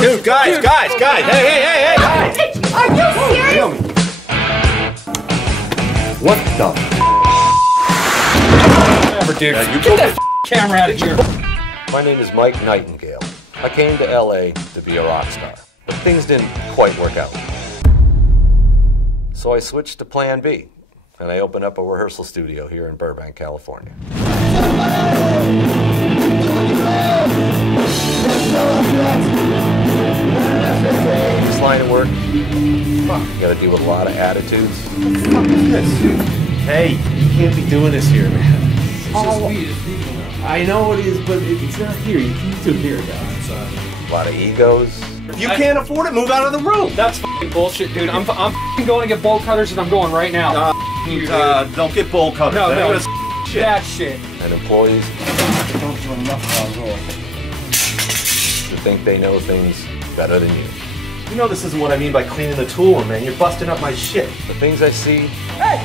Dude, guys, hey! Are you serious? What the? Whatever, dude. Get that camera out of here. My name is Mike Nightingale. I came to LA to be a rock star, but things didn't quite work out. So I switched to Plan B, and I opened up a rehearsal studio here in Burbank, California. This line of work, you gotta deal with a lot of attitudes. What the fuck is this? Hey, you can't be doing this here, man. I know it is, but it's not here. You can't do it here, guys. A lot of egos. If you can't afford it, move out of the room. That's fucking bullshit, dude. I'm going to get bowl cutters and I'm going right now. Don't get bowl cutters. No. Shit. That shit. And employees who think they know things better than you. You know this isn't what I mean by cleaning the tool room, man. You're busting up my shit. The things I see. Hey!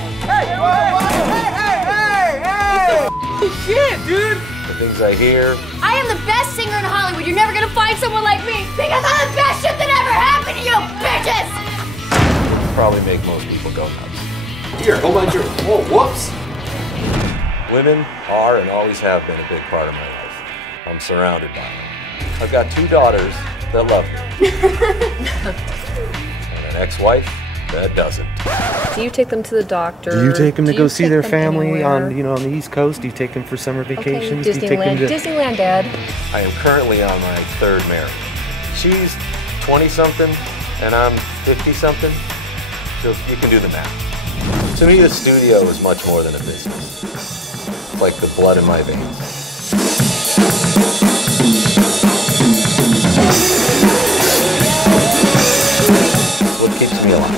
Shit, dude! The things I hear. I am the best singer in Hollywood. You're never gonna find someone like me because I'm the best shit that ever happened to you, bitches! Probably make most people go nuts. Here, hold on, whoa, whoops! Women are and always have been a big part of my life. I'm surrounded by them. I've got 2 daughters that love me. And an ex-wife that doesn't. Do you take them to the doctor? Do you take them to go see their family anywhere? on the East Coast? Do you take them for summer vacations? Okay, Do you take them Disneyland, Dad. I am currently on my 3rd marriage. She's 20-something and I'm 50-something, so you can do the math. To me, the studio is much more than a business. It's like the blood in my veins. It's what keeps me alive.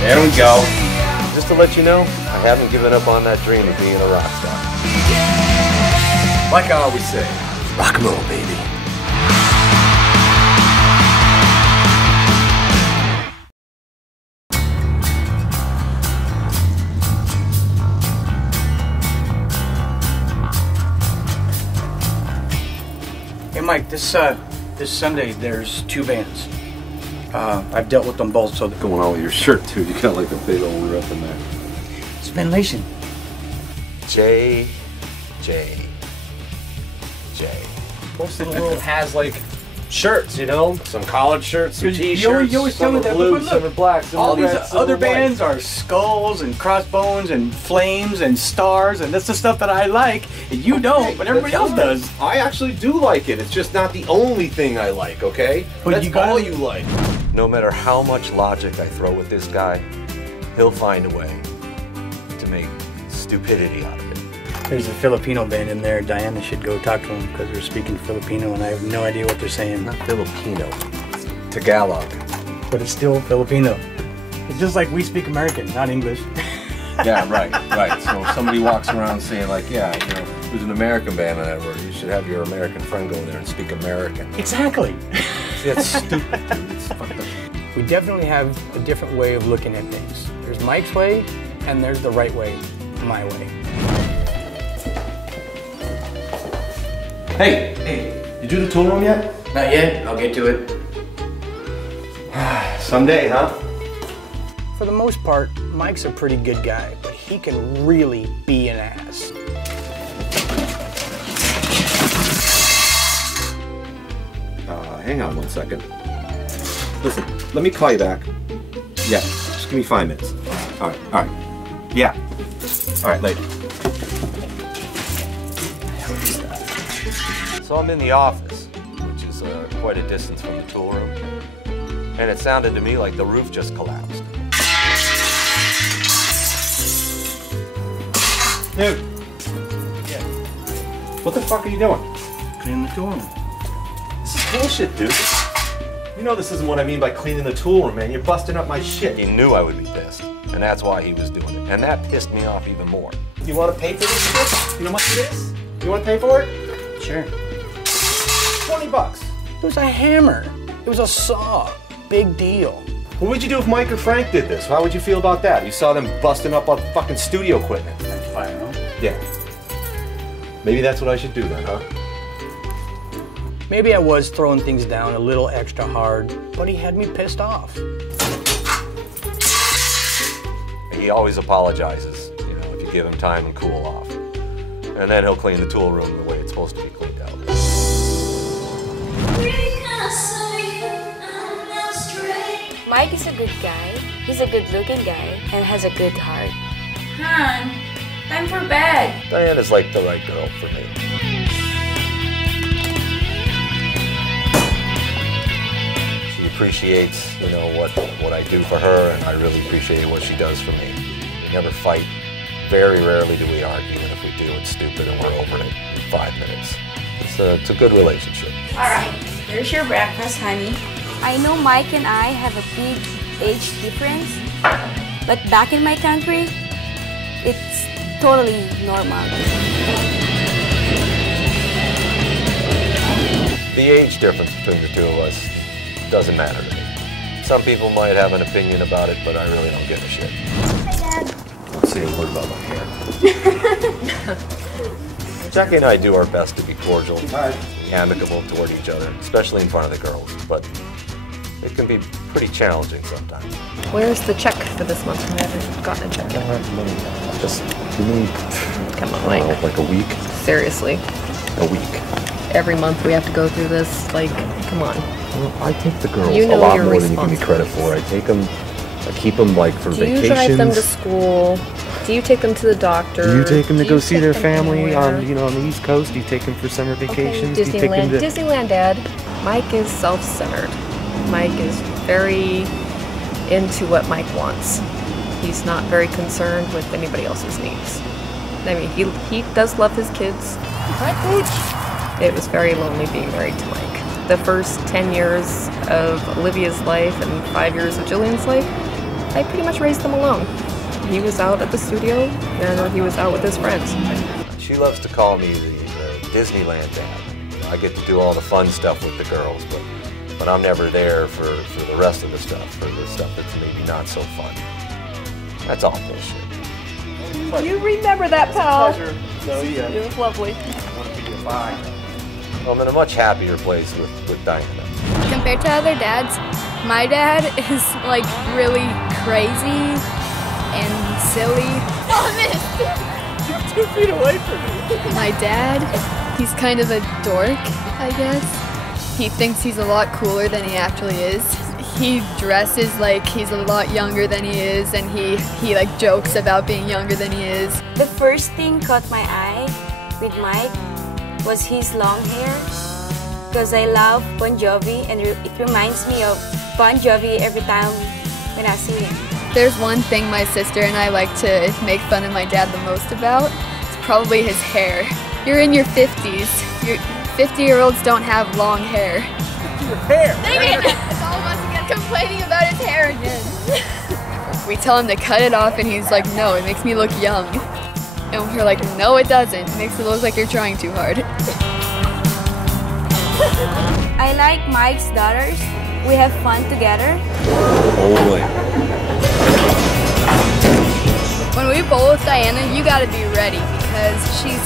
There we go. Just to let you know, I haven't given up on that dream of being a rock star. Like I always say, rock and roll, baby. Hey Mike, this Sunday there's 2 bands. I've dealt with them both, so Going on with your shirt, dude. You got like a big old rip in there. it's ventilation. J. Most of the world has like shirts, you know? Some college shirts, some t-shirts, You always tell some me are that, blue, but look, some are black, some all are these red, some other are white. bands are skulls and crossbones and flames and stars, and that's the stuff that I like, and you don't, but everybody else does. I actually do like it. It's just not the only thing I like, okay? But That's you gotta- all you like. No matter how much logic I throw at this guy, he'll find a way to make stupidity out of it. There's a Filipino band in there. Diana should go talk to them because they're speaking Filipino, and I have no idea what they're saying. Not Filipino. Tagalog. But it's still Filipino. It's just like we speak American, not English. Yeah, right. So if somebody walks around saying like, yeah, you know, there's an American band on that word, you should have your American friend go in there and speak American. Exactly. See, that's stupid, dude. It's fucked up. We definitely have a different way of looking at things. There's Mike's way, and there's the right way, my way. Hey, you do the tool room yet? Not yet. I'll get to it. Someday, huh? For the most part, Mike's a pretty good guy, but he can really be an ass. Hang on 1 second. Listen, let me call you back. Yeah, just give me 5 minutes. All right. Yeah. All right, later. So I'm in the office, which is quite a distance from the tool room, and it sounded to me like the roof just collapsed. Dude. Yeah. What the fuck are you doing? Clean the tool room. This is bullshit, dude. You know this isn't what I mean by cleaning the tool room, man. You're busting up my shit. He knew I would be pissed, and that's why he was doing it. And that pissed me off even more. You want to pay for this shit? You know how much it is? You want to pay for it? Sure. $20. It was a hammer. It was a saw. Big deal. What would you do if Mike or Frank did this? How would you feel about that? You saw them busting up on fucking studio equipment. I'd fire them. Yeah. Maybe that's what I should do then, huh? Maybe I was throwing things down a little extra hard, but he had me pissed off. He always apologizes, you know, if you give him time and cool off. And then he'll clean the tool room the way it's supposed to be cleaned out. Mike is a good guy. He's a good-looking guy and has a good heart. Hon, time for bed. Diana's like the right girl for me. She appreciates, you know, what I do for her, and I really appreciate what she does for me. We never fight. Very rarely do we argue, and if we do, it's stupid and we're over it in 5 minutes. It's a good relationship. All right, here's your breakfast, honey. I know Mike and I have a big age difference, but back in my country, it's totally normal. The age difference between the two of us doesn't matter to me. Some people might have an opinion about it, but I really don't give a shit. Hi, Dad. Don't say a word about my hair. Jackie and I do our best to be cordial, amicable toward each other, especially in front of the girls, but it can be pretty challenging sometimes. Where's the check for this month? I haven't gotten a check yet. Just give me, Come on, Mike. like a week. Seriously. A week. Every month we have to go through this. Like, come on. Well, I take the girls You know a lot you're more than you give me responsible. credit for. I take them, I keep them like for Do vacations. you drive them to school? Do you take them to the doctor? Do you take them to Do go you see take their them family anywhere? on, on the East Coast? Do you take them for summer Okay, vacations? Do you take Disneyland. them to... Disneyland, Dad. Mike is self-centered. Mike is very into what Mike wants. He's not very concerned with anybody else's needs. I mean, he does love his kids. It was very lonely being married to Mike. The first 10 years of Olivia's life and 5 years of Jillian's life, I pretty much raised them alone. He was out at the studio, and he was out with his friends. She loves to call me the Disneyland dad. You know, I get to do all the fun stuff with the girls, but I'm never there for the rest of the stuff, for the stuff that's maybe not so fun. That's all bullshit. You remember that, pal. Pleasure. So, yeah. It was lovely. Bye. I'm in a much happier place with Diana. Compared to other dads, my dad is like really crazy and silly. Oh, miss! You're 2 feet away from me. My dad, he's kind of a dork, I guess. He thinks he's a lot cooler than he actually is. He dresses like he's a lot younger than he is, and he like jokes about being younger than he is. The first thing caught my eye with Mike was his long hair, because I love Bon Jovi and it reminds me of Bon Jovi every time when I see him. There's one thing my sister and I like to make fun of my dad the most about. It's probably his hair. You're in your 50s. 50-year-olds don't have long hair. Your hair. Dang it! It's all of us again complaining about his hair again. We tell him to cut it off and he's like, no, it makes me look young. And we're like, no it doesn't. It makes it look like you're trying too hard. I like Mike's daughters. We have fun together. Oh boy. When we bowl with Diana, you gotta be ready because she's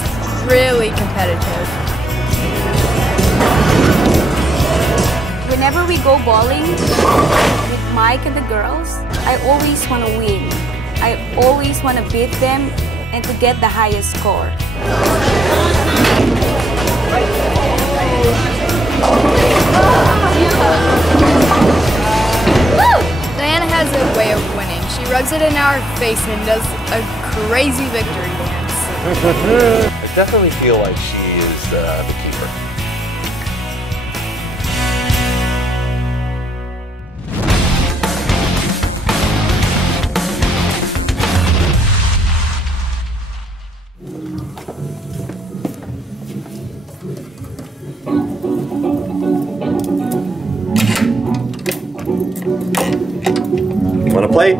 really competitive. Whenever we go bowling with Mike and the girls, I always want to win. I always want to beat them and to get the highest score. Diana has a way of winning. She rubs it in our face and does a crazy victory dance. I definitely feel like she is the keeper. You want to play?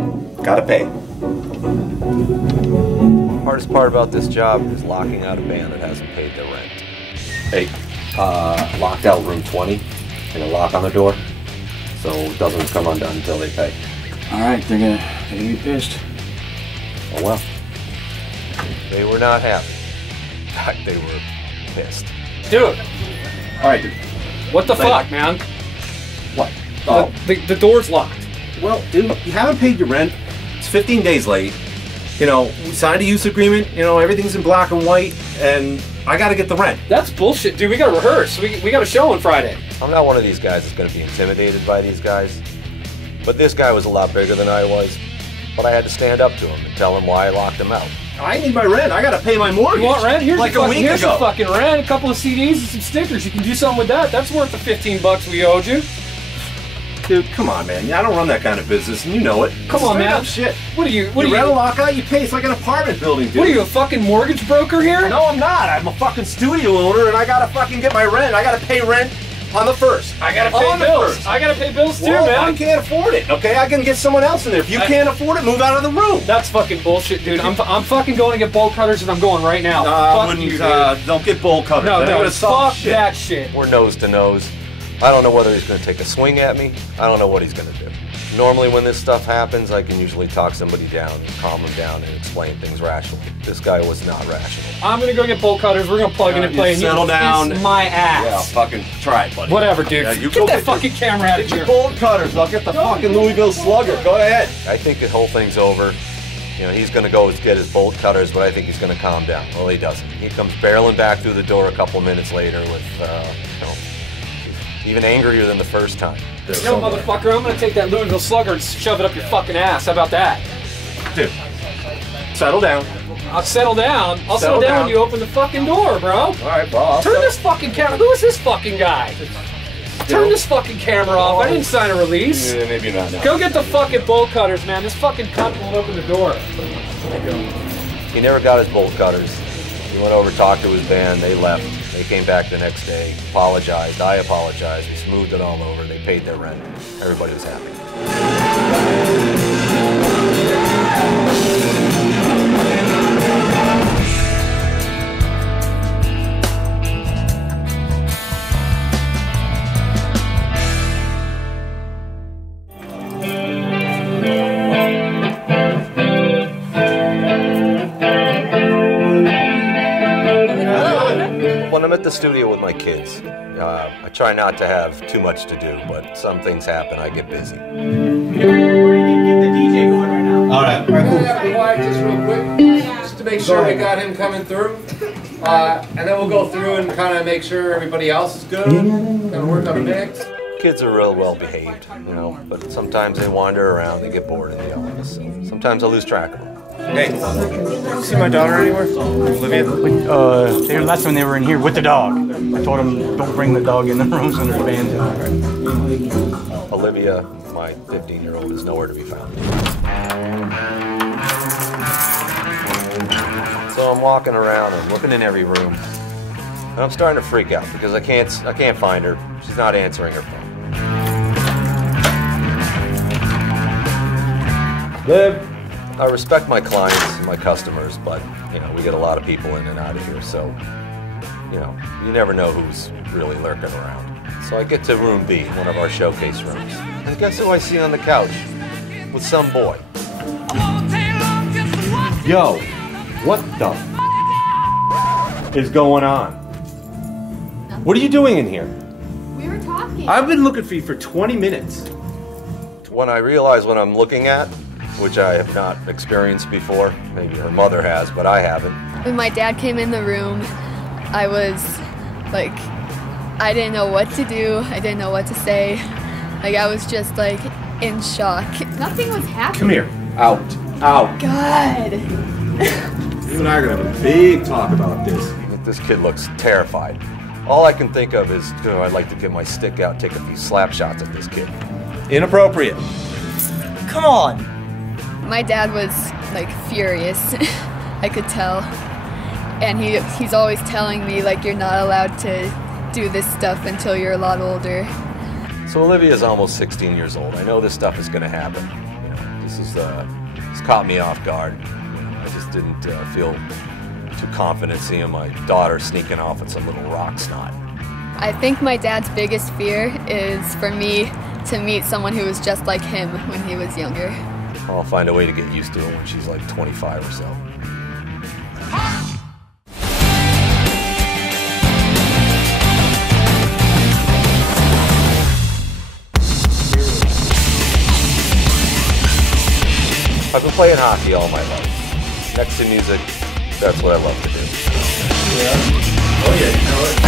Gotta pay. Hardest part about this job is locking out a band that hasn't paid their rent. Hey, locked out room 20 and a lock on the door, so it doesn't come undone until they pay. All right, they're gonna be pissed. Oh well. They were not happy. In fact, they were pissed. Dude, All right, dude. what the Like- fuck, man? What? Oh. The door's locked. Well, dude, you haven't paid your rent. It's 15 days late. You know, we signed a use agreement. You know, everything's in black and white, and I got to get the rent. That's bullshit, dude. We gotta rehearse. We got a show on Friday. I'm not one of these guys that's going to be intimidated by these guys. But this guy was a lot bigger than I was. But I had to stand up to him and tell him why I locked him out. I need my rent. I got to pay my mortgage. You want rent? Here's like your a fucking, week here's ago. your fucking rent. A couple of CDs and some stickers. You can do something with that. That's worth the $15 we owed you. Dude, come on, man. I don't run that kind of business, and you know it. Come on, Straight man. up shit. What are you? You rent a lockout, you pay. It's like an apartment building, dude. What are you, a fucking mortgage broker here? No, I'm not. I'm a fucking studio owner, and I gotta fucking get my rent. I gotta pay rent on the 1st. I gotta pay bills. I gotta pay bills too, Well, man. I can't afford it. Okay, I can get someone else in there. If you can't afford it, move out of the room. That's fucking bullshit, dude. I'm fucking going to get bolt cutters, and I'm going right now. I Fuck wouldn't. you, dude. Don't get bolt cutters. No, That no, would've solved fuck shit. that shit. We're nose to nose. I don't know whether he's going to take a swing at me. I don't know what he's going to do. Normally when this stuff happens, I can usually talk somebody down, calm them down, and explain things rationally. This guy was not rational. I'm gonna go get bolt cutters. We're gonna plug in and play. And settle you down. kiss my ass. Yeah, fucking try it, buddy. Whatever, dude. Yeah, you get go that get fucking camera out of Get here. your bolt cutters. I'll get the fucking Louisville Slugger. Go ahead. I think the whole thing's over. You know, he's going to go get his bolt cutters, but I think he's going to calm down. Well, he doesn't. He comes barreling back through the door a couple minutes later with, you know, even angrier than the first time. No, motherfucker, I'm gonna take that Louisville Slugger and shove it up your fucking ass. How about that? Dude, settle down. I'll settle down. I'll Settle settle down down. when you open the fucking door, bro. All right, well, Turn this fucking camera. Who is this fucking guy? Turn this fucking camera off. I didn't sign a release. Yeah, maybe not now. Go get the fucking bolt cutters, man. This fucking cunt won't open the door. He never got his bolt cutters. He went over, talked to his band, they left. They came back the next day, apologized, I apologized, we smoothed it all over, they paid their rent. Everybody was happy. When I'm at the studio with my kids, I try not to have too much to do, but some things happen, I get busy. Get the DJ going right now. All right. Quiet just real quick, just to make sure we got him coming through. And then we'll go through and kind of make sure everybody else is good. Gonna work on a mix. Kids are real well behaved, you know, but sometimes they wander around, they get bored in the office. So sometimes I lose track of them. Hey, you see my daughter anywhere? Olivia? They were last time they were in here with the dog. I told them don't bring the dog in the rooms when there's bands in. Olivia, my 15-year-old, is nowhere to be found. So I'm walking around, I'm looking in every room, and I'm starting to freak out because I can't find her. She's not answering her phone. Liv. I respect my clients and my customers, but you know, we get a lot of people in and out of here, so you know, you never know who's really lurking around. So I get to room B, one of our showcase rooms, and guess who I see on the couch with some boy? Yo, what the is going on? What are you doing in here? We were talking. I've been looking for you for 20 minutes. When I realize what I'm looking at, which I have not experienced before, maybe her mother has, but I haven't. When my dad came in the room, I was like, I didn't know what to do. I didn't know what to say. Like, I was just like in shock. Nothing was happening. Come here. Out. Out. God. You and I are gonna have a big talk about this. This kid looks terrified. All I can think of is, you know, I'd like to get my stick out, take a few slap shots at this kid. Inappropriate. Come on. My dad was like furious. I could tell. And he's always telling me like you're not allowed to do this stuff until you're a lot older. So Olivia's almost 16 years old. I know this stuff is going to happen. You know, this caught me off guard. You know, I just didn't feel too confident seeing my daughter sneaking off with some little rock snot. I think my dad's biggest fear is for me to meet someone who was just like him when he was younger. I'll find a way to get used to it when she's like 25 or so. I've been playing hockey all my life. Next to music, that's what I love to do. Yeah. Oh yeah, you know it.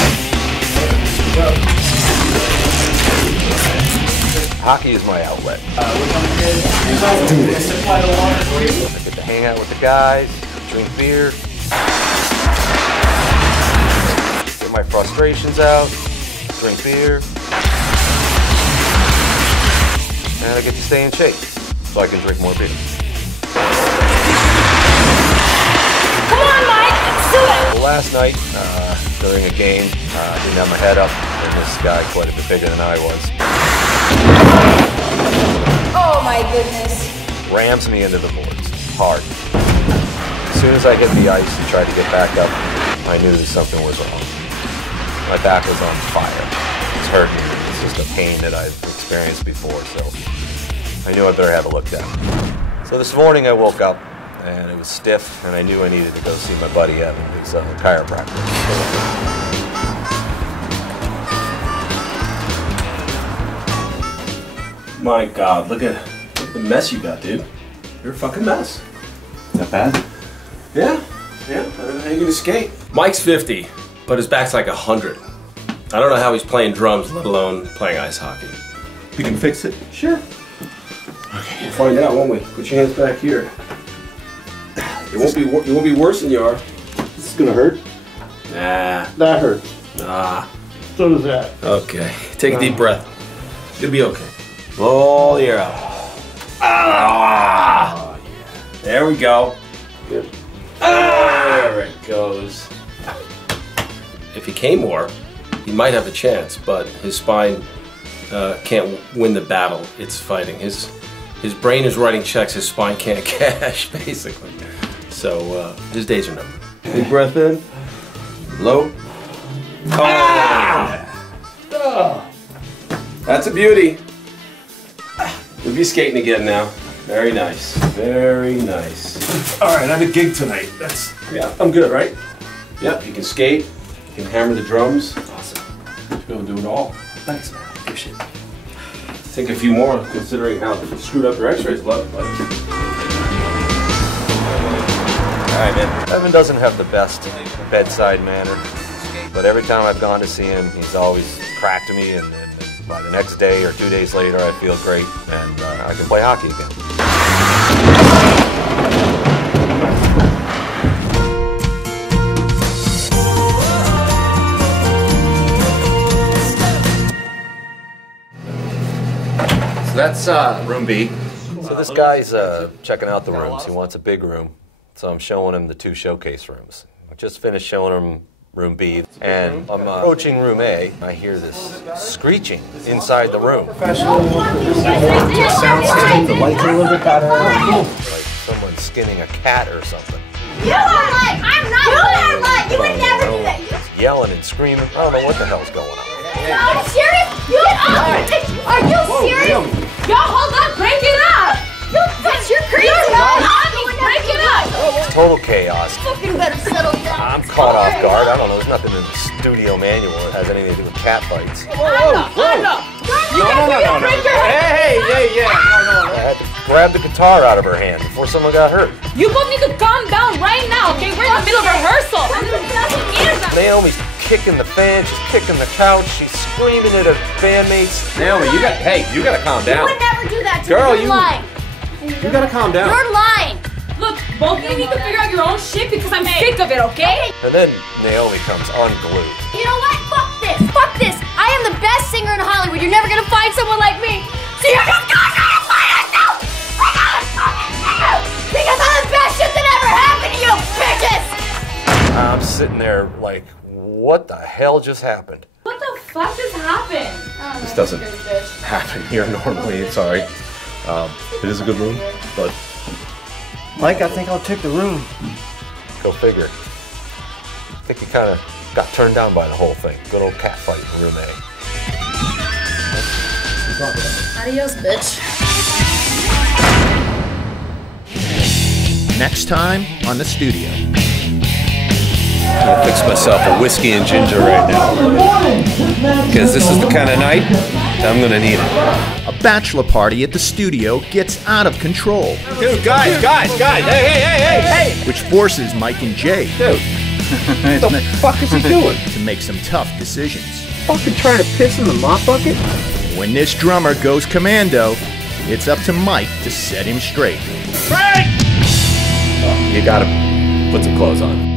Hockey is my outlet. I get to hang out with the guys, drink beer, get my frustrations out, drink beer, and I get to stay in shape so I can drink more beer. Come on, Mike, let's do it! Well, last night, during a game, I didn't have my head up, and this guy quite a bit bigger than I was. Oh my goodness. Rams me into the boards, hard. As soon as I hit the ice and tried to get back up, I knew that something was wrong. My back was on fire. It's hurting. It's just a pain that I've experienced before, so I knew I better have it looked at. So this morning I woke up, and it was stiff, and I knew I needed to go see my buddy Evan, who's a chiropractor. My God, look at the mess you got, dude. You're a fucking mess. Is that bad? Yeah. How are you gonna skate? Mike's 50, but his back's like 100. I don't know how he's playing drums, let alone playing ice hockey. We can fix it? Sure. Okay. We'll find out, won't we? Put your hands back here. It won't be worse than you are. This is gonna hurt. Nah. That hurts. Nah. So does that. Okay. Take a deep breath. You'll be okay. Blow all the air out. Ah! There we go. Good. There it goes. If he came more, he might have a chance, but his spine can't win the battle it's fighting. His brain is writing checks his spine can't cash, basically. So his days are numbered. Big breath in. Low. Oh. That's a beauty. We'll be skating again now. Very nice. Very nice. All right, I have a gig tonight. Yeah, I'm good, right? Yep, you can skate, you can hammer the drums. Awesome. You'll be able to do it all. Thanks, man. Good shit. Take a few more, considering how screwed up your x-rays look. But... All right, man. Evan doesn't have the best bedside manner, but every time I've gone to see him, he's always cracked me, and by the next day or 2 days later, I feel great, and I can play hockey again. So that's room B. So this guy's checking out the rooms. He wants a big room, so I'm showing him the 2 showcase rooms. I just finished showing him room B, and I'm approaching room A. I hear this screeching inside the room. Professional sound system, the lights are a little bit better. Like someone skinning a cat or something. You are like, I'm not like, you would never do that. He's yelling and screaming. I don't know what the hell's going on. Are you serious? Are you serious? Yo, hold on, break it up. That's your crazy. Break it up. It's total chaos. Fucking better settle down. I'm caught off guard. I don't know. There's nothing in the studio manual that has anything to do with cat fights. No. Hey, yeah. No. I had to grab the guitar out of her hand before someone got hurt. You both need to calm down right now, okay? We're in the middle of rehearsal. Naomi's kicking the fan. She's kicking the couch. She's screaming at her bandmates. Naomi, you gotta calm down. You would never do that to Girl, me. You're lying. You gotta calm down. You're lying. Look, both of you need to figure out your own shit because I'm sick of it, okay? And then Naomi comes unglued. You know what? Fuck this. I am the best singer in Hollywood. You're never gonna find someone like me. So you're just gonna try to play us now. We're gonna fucking sing because I'm the best shit that ever happened to you, bitches. I'm sitting there like, what the hell just happened? What the fuck just happened? This doesn't happen here normally, sorry. It is a good room, but... Mike, I think I'll take the room. Go figure. I think he kind of got turned down by the whole thing. Good old cat fight in room A. Adios, bitch. Next time on The Studio. I'm gonna fix myself a whiskey and ginger right now. Because this is the kind of night I'm gonna need it. A bachelor party at the studio gets out of control. Dude, guys, hey! Which forces Mike and Jay Dude, what the fuck is he doing? to make some tough decisions. Fucking trying to piss in the mop bucket? When this drummer goes commando, it's up to Mike to set him straight. You gotta put some clothes on.